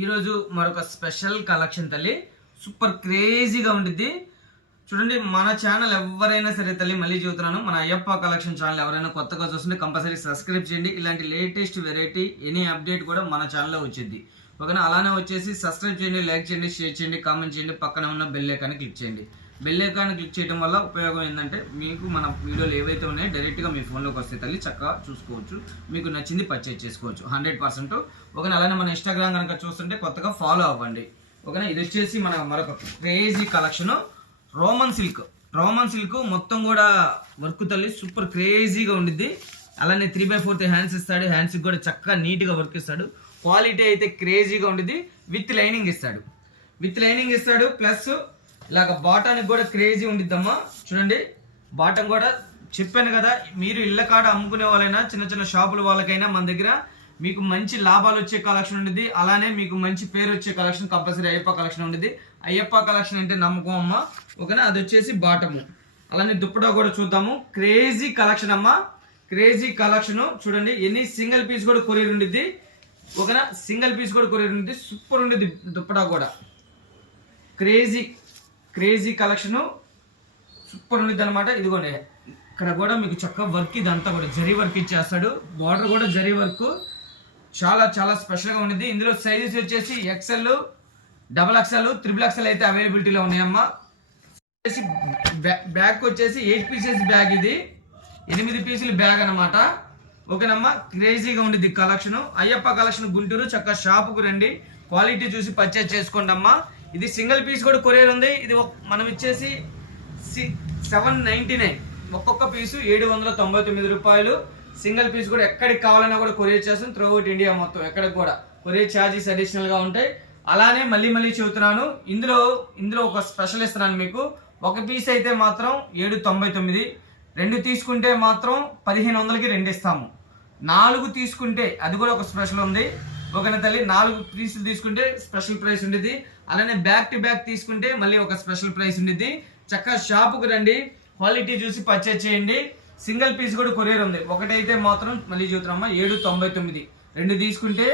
ఈరోజు మరొక special collection తల్లి, సూపర్ క్రేజీగా ఉండిద్ది. చూడండి, మన ఛానల్ ఎవరైనా సరే తల్లి, మళ్ళీ చెబుతున్నాను, మన అయ్యప్ప కలెక్షన్ ఛానల్ ఎవరైనా కొత్తగా చూస్తుంటే కంపల్సరీ సబ్స్క్రైబ్ చేయండి. ఇలాంటి లేటెస్ట్ వెరైటీ ఎనీ అప్డేట్ కూడా మన ఛానల్లో వచ్చింది. ఓకేనా? అలానే వచ్చేసి సబ్స్క్రైబ్ చేయండి, లైక్ చేయండి, షేర్ చేయండి, కామెంట్ చేయండి, పక్కన ఉన్న బెల్ ఐకాన్ని క్లిక్ చేయండి. బెల్ ఐకాన్ని క్లిక్ చేయడం వల్ల ఉపయోగం ఏంటంటే, మీకు మన వీడియోలు ఏవైతే ఉన్నాయో డైరెక్ట్గా మీ ఫోన్లోకి వస్తే తల్లి చక్కగా చూసుకోవచ్చు, మీకు నచ్చింది పర్చేజ్ చేసుకోవచ్చు 100%. ఓకేనా? అలానే మన ఇన్స్టాగ్రామ్ కనుక చూస్తుంటే కొత్తగా ఫాలో అవ్వండి. ఓకేనా? ఇది వచ్చేసి మన మరొక క్రేజీ కలెక్షన్, రోమన్ సిల్క్ మొత్తం కూడా వర్క్ తల్లి, సూపర్ క్రేజీగా ఉండిద్ది. అలానే 3/4 హ్యాండ్స్ ఇస్తాడు, హ్యాండ్స్కి కూడా చక్కగా నీట్గా వర్క్ ఇస్తాడు. క్వాలిటీ అయితే క్రేజీగా ఉండిద్ది. విత్ లైనింగ్ ఇస్తాడు, ప్లస్ ఇలాగ బాటానికి కూడా క్రేజీ ఉండిద్దమ్మా. చూడండి, బాటం కూడా చెప్పాను కదా, మీరు ఇళ్ళ కాడ అమ్ముకునే వాళ్ళైనా చిన్న చిన్న షాపుల వాళ్ళకైనా మన దగ్గర మీకు మంచి లాభాలు వచ్చే కలెక్షన్ ఉండిద్ది. అలానే మీకు మంచి పేరు వచ్చే కలెక్షన్ కంపల్సరీ అయ్యప్ప కలెక్షన్ ఉండిద్ది. అయ్యప్ప కలెక్షన్ అంటే నమ్మకం అమ్మ. ఓకేనా? అది వచ్చేసి బాటము. అలానే దుప్పటా కూడా చూద్దాము. క్రేజీ కలెక్షన్ అమ్మ, క్రేజీ కలెక్షన్. చూడండి, ఎన్ని సింగిల్ పీస్ కూడా కొరియర్ ఉండిద్ది. ఓకేనా? సింగిల్ పీస్ కూడా కొరియర్ ఉండిద్ది. సూపర్ ఉండిద్ది దుప్పటా కూడా. క్రేజీ కలెక్షన్ సూపర్ ఉండిద్ది అనమాట. ఇదిగోండి, ఇక్కడ కూడా మీకు చక్కగా వర్క్, ఇదంతా కూడా జరీ వర్క్ ఇచ్చేస్తాడు. బార్డర్ కూడా జరీ వర్క్, చాలా చాలా స్పెషల్గా ఉండిద్ది. ఇందులో సైజెస్ వచ్చేసి XL, XXL, XXL అయితే అవైలబిలిటీలో ఉన్నాయమ్మా. బ్యాగ్ వచ్చేసి 8 పీసెస్ బ్యాగ్, ఇది 8 పీసుల బ్యాగ్ అనమాట. ఓకేనమ్మా? క్రేజీగా ఉండిద్ది కలెక్షన్. అయ్యప్ప కలెక్షన్ గుంటూరు, చక్కగా షాపుకు రండి, క్వాలిటీ చూసి పర్చేజ్ చేసుకోండి అమ్మా. ఇది సింగిల్ పీస్ కూడా కొరియర్ ఉంది. ఇది మనం ఇచ్చేసి 799, ఒక్కొక్క పీసు 799 రూపాయలు. సింగిల్ పీస్ కూడా ఎక్కడికి కావాలన్నా కూడా కొరియర్ చేస్తాం, త్రూఅవుట్ ఇండియా మొత్తం ఎక్కడికి కూడా. కొరియర్ ఛార్జెస్ అడిషనల్గా ఉంటాయి. అలానే మళ్ళీ చెబుతున్నాను, ఇందులో ఒక స్పెషల్ ఇస్తున్నాను మీకు. ఒక పీస్ అయితే మాత్రం 799, 2 తీసుకుంటే మాత్రం 1500కి 2 ఇస్తాము. 4 తీసుకుంటే అది కూడా ఒక స్పెషల్ ఉంది. ఓకేనా తల్లి? 4 పీసులు తీసుకుంటే స్పెషల్ ప్రైస్ ఉండిద్ది. అలానే బ్యాక్ టు బ్యాక్ తీసుకుంటే మళ్ళీ ఒక స్పెషల్ ప్రైస్ ఉండిద్ది. చక్కగా షాపుకు రండి, క్వాలిటీ చూసి పర్చేజ్ చేయండి. సింగిల్ పీస్ కూడా కొరియర్ ఉంది. ఒకటైతే మాత్రం మళ్ళీ చూద్దామా 799, 2 తీసుకుంటే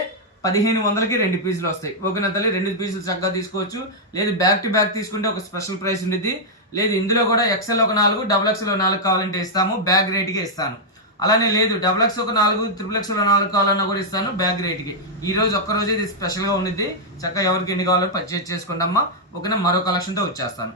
1500కి 2 పీసులు వస్తాయి. ఓకేనా తల్లి? 2 పీసులు చక్కగా తీసుకోవచ్చు. లేదు బ్యాక్ టు బ్యాక్ తీసుకుంటే ఒక స్పెషల్ ప్రైస్ ఉండిద్ది. లేదు ఇందులో కూడా XL ఒక 4, XXL 4 కావాలంటే ఇస్తాము, బ్యాగ్ రేట్కి ఇస్తాను. అలానే లేదు XXL ఒక 4, XXL 4 కావాలన్నా కూడా ఇస్తాను, బ్యాగ్ రేట్కి. ఈ రోజు ఒక్కరోజు ఇది స్పెషల్గా ఉండిద్ది. చక్కగా ఎవరికి ఎన్ని కావాలో పర్చేజ్ చేసుకోండి అమ్మా. ఓకేనా? మరో కలెక్షన్తో వచ్చేస్తాను.